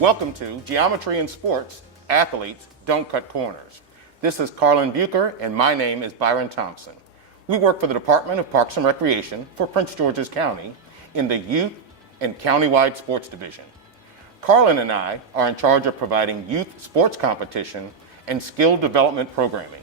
Welcome to Geometry in Sports, Athletes Don't Cut Corners. This is Carlin Bucher, and my name is Byron Thompson. We work for the Department of Parks and Recreation for Prince George's County in the Youth and Countywide Sports Division. Carlin and I are in charge of providing youth sports competition and skill development programming.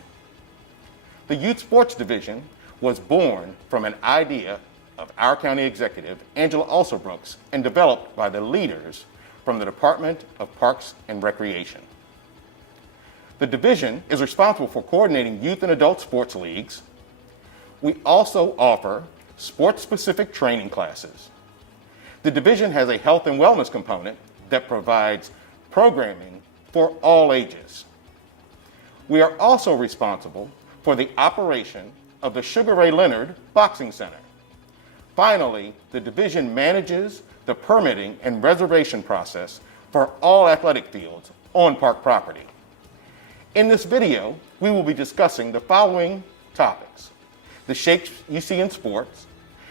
The Youth Sports Division was born from an idea of our county executive, Angela Alsobrooks, and developed by the leaders from the Department of Parks and Recreation. The division is responsible for coordinating youth and adult sports leagues. We also offer sports-specific training classes. The division has a health and wellness component that provides programming for all ages. We are also responsible for the operation of the Sugar Ray Leonard Boxing Center. Finally, the division manages the permitting and reservation process for all athletic fields on park property. In this video, we will be discussing the following topics: the shapes you see in sports.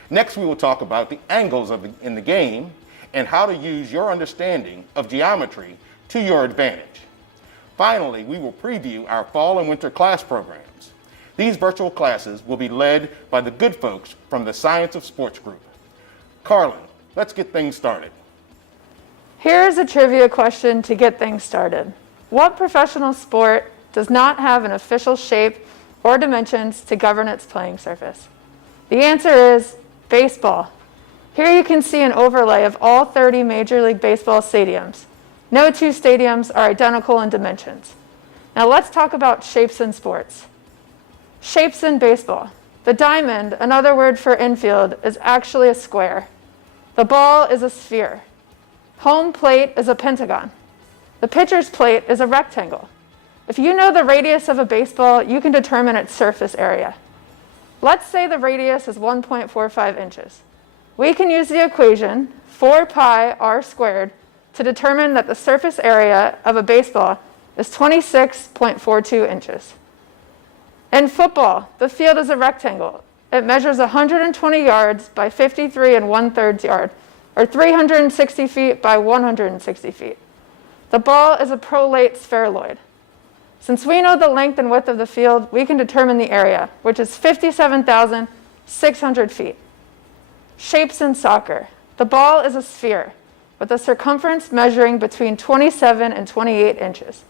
Next, we will talk about the angles in the game and how to use your understanding of geometry to your advantage. Finally, we will preview our fall and winter class programs. These virtual classes will be led by the good folks from the Science of Sports group. Carlin, let's get things started. Here's a trivia question to get things started. What professional sport does not have an official shape or dimensions to govern its playing surface? The answer is baseball. Here you can see an overlay of all 30 Major League Baseball stadiums. No two stadiums are identical in dimensions. Now let's talk about shapes in sports. Shapes in baseball. The diamond, another word for infield, is actually a square. The ball is a sphere. Home plate is a pentagon. The pitcher's plate is a rectangle. If you know the radius of a baseball, you can determine its surface area. Let's say the radius is 1.45 inches. We can use the equation 4 pi r squared to determine that the surface area of a baseball is 26.42 inches. In football, the field is a rectangle. It measures 120 yards by 53 1/3 yard, or 360 feet by 160 feet. The ball is a prolate spheroid. Since we know the length and width of the field, we can determine the area, which is 57,600 feet. Shapes in soccer. The ball is a sphere with a circumference measuring between 27 and 28 inches.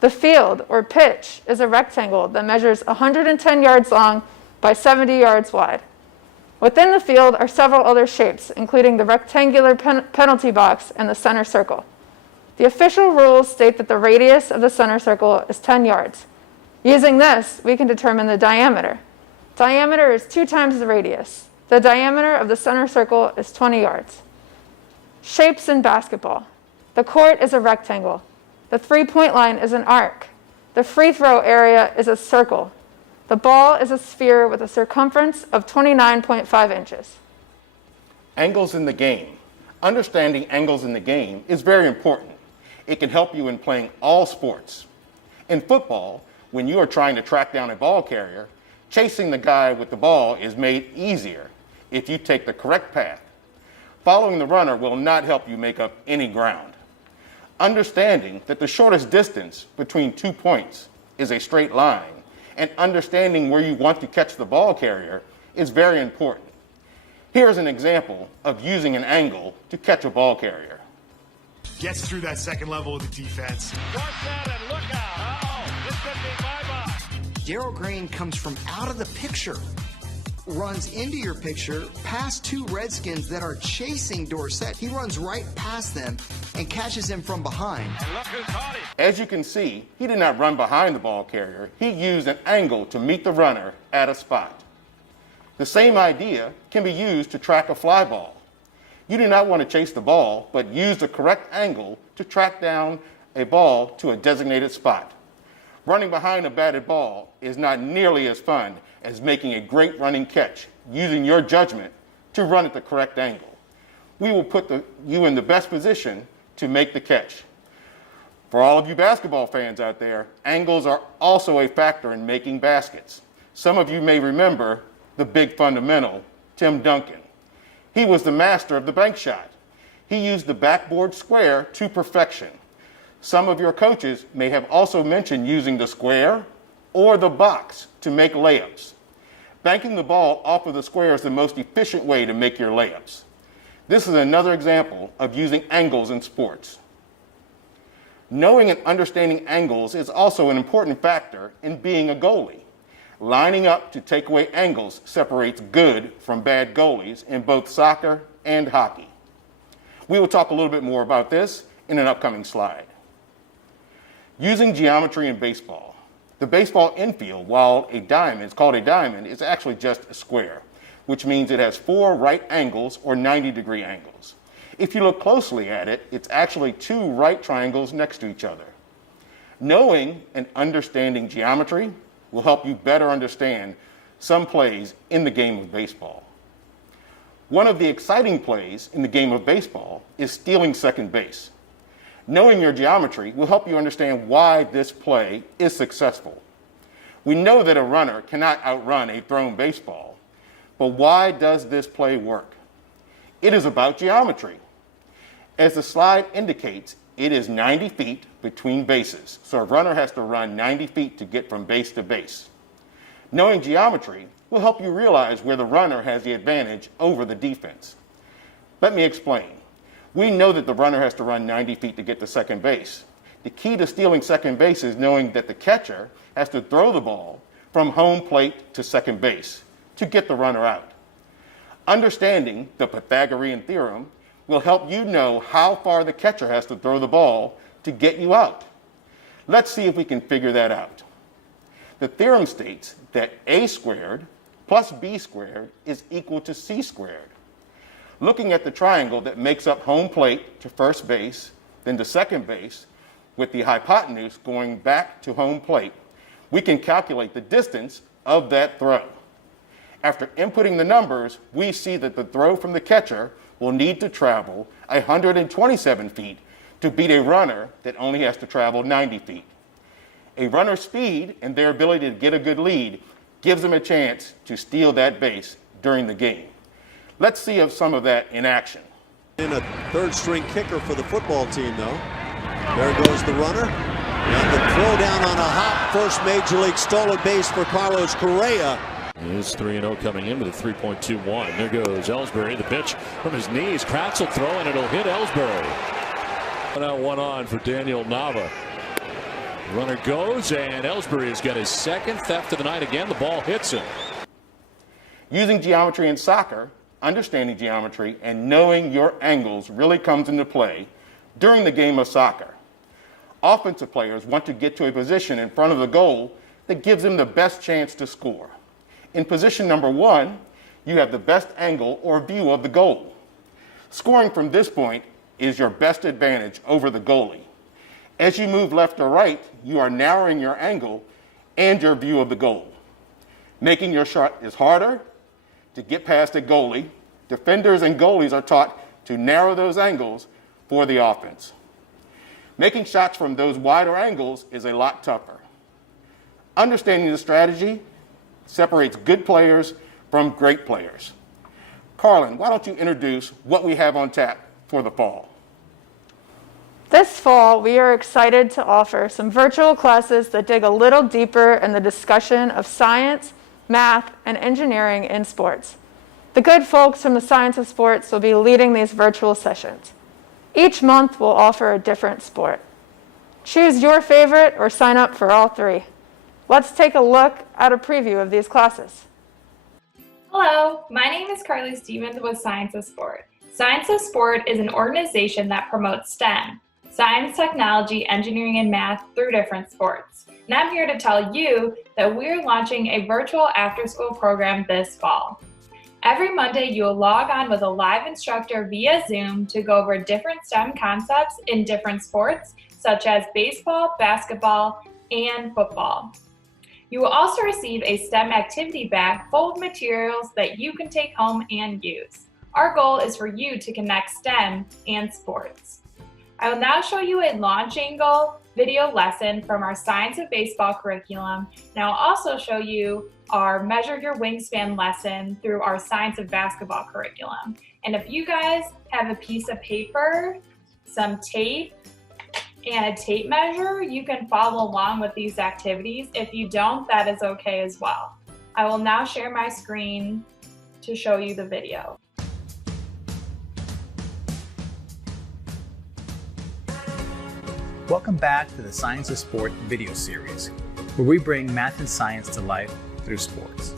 The field, or pitch, is a rectangle that measures 110 yards long by 70 yards wide. Within the field are several other shapes, including the rectangular penalty box and the center circle. The official rules state that the radius of the center circle is 10 yards. Using this, we can determine the diameter. Diameter is 2 times the radius. The diameter of the center circle is 20 yards. Shapes in basketball. The court is a rectangle. The three-point line is an arc. The free throw area is a circle. The ball is a sphere with a circumference of 29.5 inches. Angles in the game. Understanding angles in the game is very important. It can help you in playing all sports. In football, when you are trying to track down a ball carrier, chasing the guy with the ball is made easier if you take the correct path. Following the runner will not help you make up any ground. Understanding that the shortest distance between 2 points is a straight line, and understanding where you want to catch the ball carrier is very important. Here's an example of using an angle to catch a ball carrier. Gets through that second level of the defense. Watch that and look out. Uh-oh, this could be bye-bye. Darryl Green comes from out of the picture, runs into your picture, past 2 Redskins that are chasing Dorsett. He runs right past them and catches him from behind. And look who caught him. As you can see, he did not run behind the ball carrier. He used an angle to meet the runner at a spot. The same idea can be used to track a fly ball. You do not want to chase the ball, but use the correct angle to track down a ball to a designated spot. Running behind a batted ball is not nearly as fun as making a great running catch, using your judgment to run at the correct angle. We will put you in the best position to make the catch. For all of you basketball fans out there, angles are also a factor in making baskets. Some of you may remember the big fundamental, Tim Duncan. He was the master of the bank shot. He used the backboard square to perfection. Some of your coaches may have also mentioned using the square or the box to make layups. Banking the ball off of the square is the most efficient way to make your layups. This is another example of using angles in sports. Knowing and understanding angles is also an important factor in being a goalie. Lining up to take away angles separates good from bad goalies in both soccer and hockey. We will talk a little bit more about this in an upcoming slide. Using geometry in baseball. The baseball infield, while a diamond is called a diamond, is actually just a square, which means it has 4 right angles or 90-degree angles. If you look closely at it, it's actually 2 right triangles next to each other. Knowing and understanding geometry will help you better understand some plays in the game of baseball. One of the exciting plays in the game of baseball is stealing second base. Knowing your geometry will help you understand why this play is successful. We know that a runner cannot outrun a thrown baseball, but why does this play work? It is about geometry. As the slide indicates, it is 90 feet between bases, so a runner has to run 90 feet to get from base to base. Knowing geometry will help you realize where the runner has the advantage over the defense. Let me explain. We know that the runner has to run 90 feet to get to second base. The key to stealing second base is knowing that the catcher has to throw the ball from home plate to second base to get the runner out. Understanding the Pythagorean theorem will help you know how far the catcher has to throw the ball to get you out. Let's see if we can figure that out. The theorem states that a squared plus b squared is equal to c squared. Looking at the triangle that makes up home plate to first base, then to second base, with the hypotenuse going back to home plate, we can calculate the distance of that throw. After inputting the numbers, we see that the throw from the catcher will need to travel 127 feet to beat a runner that only has to travel 90 feet. A runner's speed and their ability to get a good lead gives them a chance to steal that base during the game. Let's see some of that in action. In a third-string kicker for the football team, though. There goes the runner. And the throw down on a hop. First Major League stolen base for Carlos Correa. He's 3-0 coming in with a 3.21. There goes Ellsbury. The pitch from his knees. Kratz will throw, and it'll hit Ellsbury. Now 1 on for Daniel Nava. Runner goes, and Ellsbury has got his second theft of the night again. The ball hits him. Using geometry in soccer, understanding geometry, and knowing your angles really comes into play during the game of soccer. Offensive players want to get to a position in front of the goal that gives them the best chance to score. In position number 1, you have the best angle or view of the goal. Scoring from this point is your best advantage over the goalie. As you move left or right, you are narrowing your angle and your view of the goal. Making your shot is harder to get past a goalie. Defenders and goalies are taught to narrow those angles for the offense. Making shots from those wider angles is a lot tougher. Understanding the strategy separates good players from great players. Carlin, why don't you introduce what we have on tap for the fall? This fall, we are excited to offer some virtual classes that dig a little deeper in the discussion of science, math, and engineering in sports. The good folks from the Science of Sports will be leading these virtual sessions. Each month, we'll offer a different sport. Choose your favorite or sign up for all 3. Let's take a look at a preview of these classes. Hello, my name is Carly Stevens with Science of Sport. Science of Sport is an organization that promotes STEM, science, technology, engineering, and math through different sports. And I'm here to tell you that we're launching a virtual after-school program this fall. Every Monday, you'll log on with a live instructor via Zoom to go over different STEM concepts in different sports, such as baseball, basketball, and football. You will also receive a STEM activity bag full of materials that you can take home and use. Our goal is for you to connect STEM and sports. I will now show you a launch angle video lesson from our Science of Baseball curriculum, and I'll also show you our Measure Your Wingspan lesson through our Science of Basketball curriculum. And if you guys have a piece of paper, some tape, and a tape measure, you can follow along with these activities. If you don't, that is okay as well. I will now share my screen to show you the video. Welcome back to the Science of Sport video series, where we bring math and science to life through sports.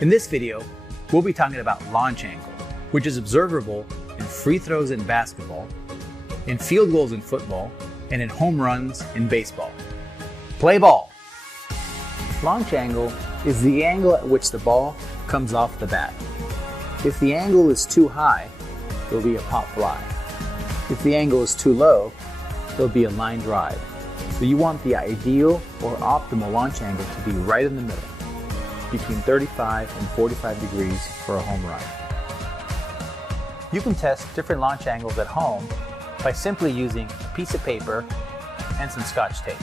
In this video, we'll be talking about launch angle, which is observable in free throws in basketball, in field goals in football, and in home runs in baseball. Play ball! Launch angle is the angle at which the ball comes off the bat. If the angle is too high, there'll be a pop fly. If the angle is too low, there'll be a line drive. So you want the ideal or optimal launch angle to be right in the middle, between 35 and 45 degrees for a home run. You can test different launch angles at home by simply using a piece of paper and some Scotch tape.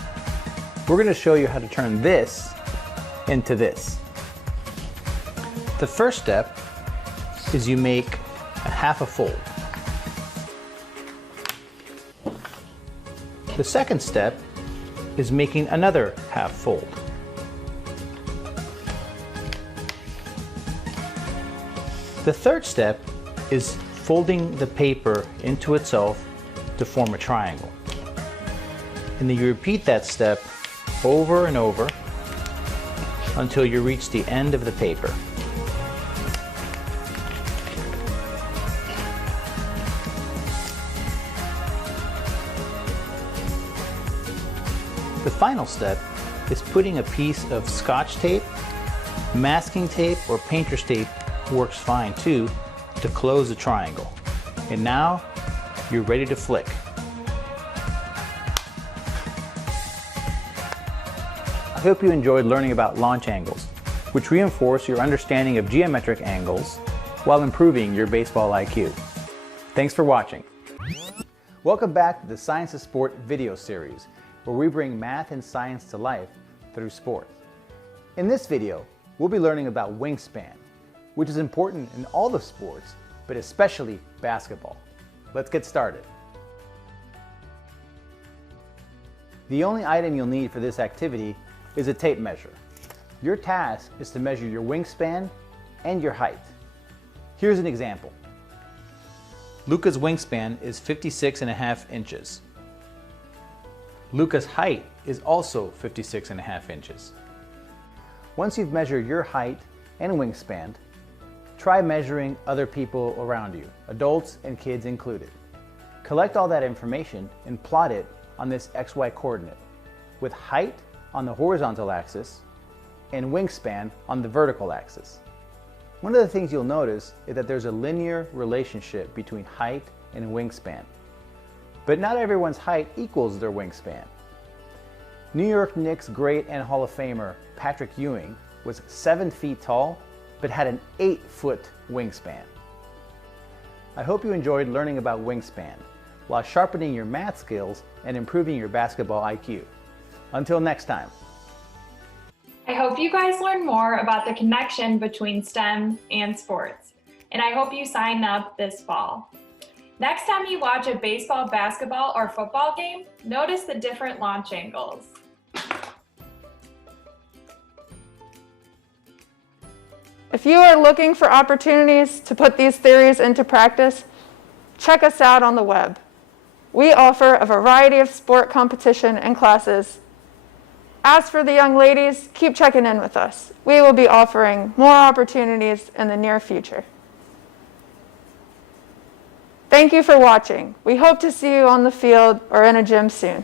We're going to show you how to turn this into this. The first step is you make a half a fold. The second step is making another half fold. The third step is folding the paper into itself to form a triangle. And then you repeat that step over and over until you reach the end of the paper. The final step is putting a piece of Scotch tape, masking tape, or painter's tape works fine too, to close the triangle. And now you're ready to flick. I hope you enjoyed learning about launch angles, which reinforce your understanding of geometric angles while improving your baseball IQ. Thanks for watching. Welcome back to the Science of Sport video series, where we bring math and science to life through sport. In this video, we'll be learning about wingspan, which is important in all the sports, but especially basketball. Let's get started. The only item you'll need for this activity is a tape measure. Your task is to measure your wingspan and your height. Here's an example. Luca's wingspan is 56.5 inches. Luca's height is also 56.5 inches. Once you've measured your height and wingspan, try measuring other people around you, adults and kids included. Collect all that information and plot it on this XY coordinate, with height on the horizontal axis and wingspan on the vertical axis. One of the things you'll notice is that there's a linear relationship between height and wingspan. But not everyone's height equals their wingspan. New York Knicks great and Hall of Famer Patrick Ewing was 7 feet tall, but had an 8-foot wingspan. I hope you enjoyed learning about wingspan while sharpening your math skills and improving your basketball IQ. Until next time. I hope you guys learn more about the connection between STEM and sports, and I hope you sign up this fall. Next time you watch a baseball, basketball, or football game, notice the different launch angles. If you are looking for opportunities to put these theories into practice, check us out on the web. We offer a variety of sport competition and classes. As for the young ladies, keep checking in with us. We will be offering more opportunities in the near future. Thank you for watching. We hope to see you on the field or in a gym soon.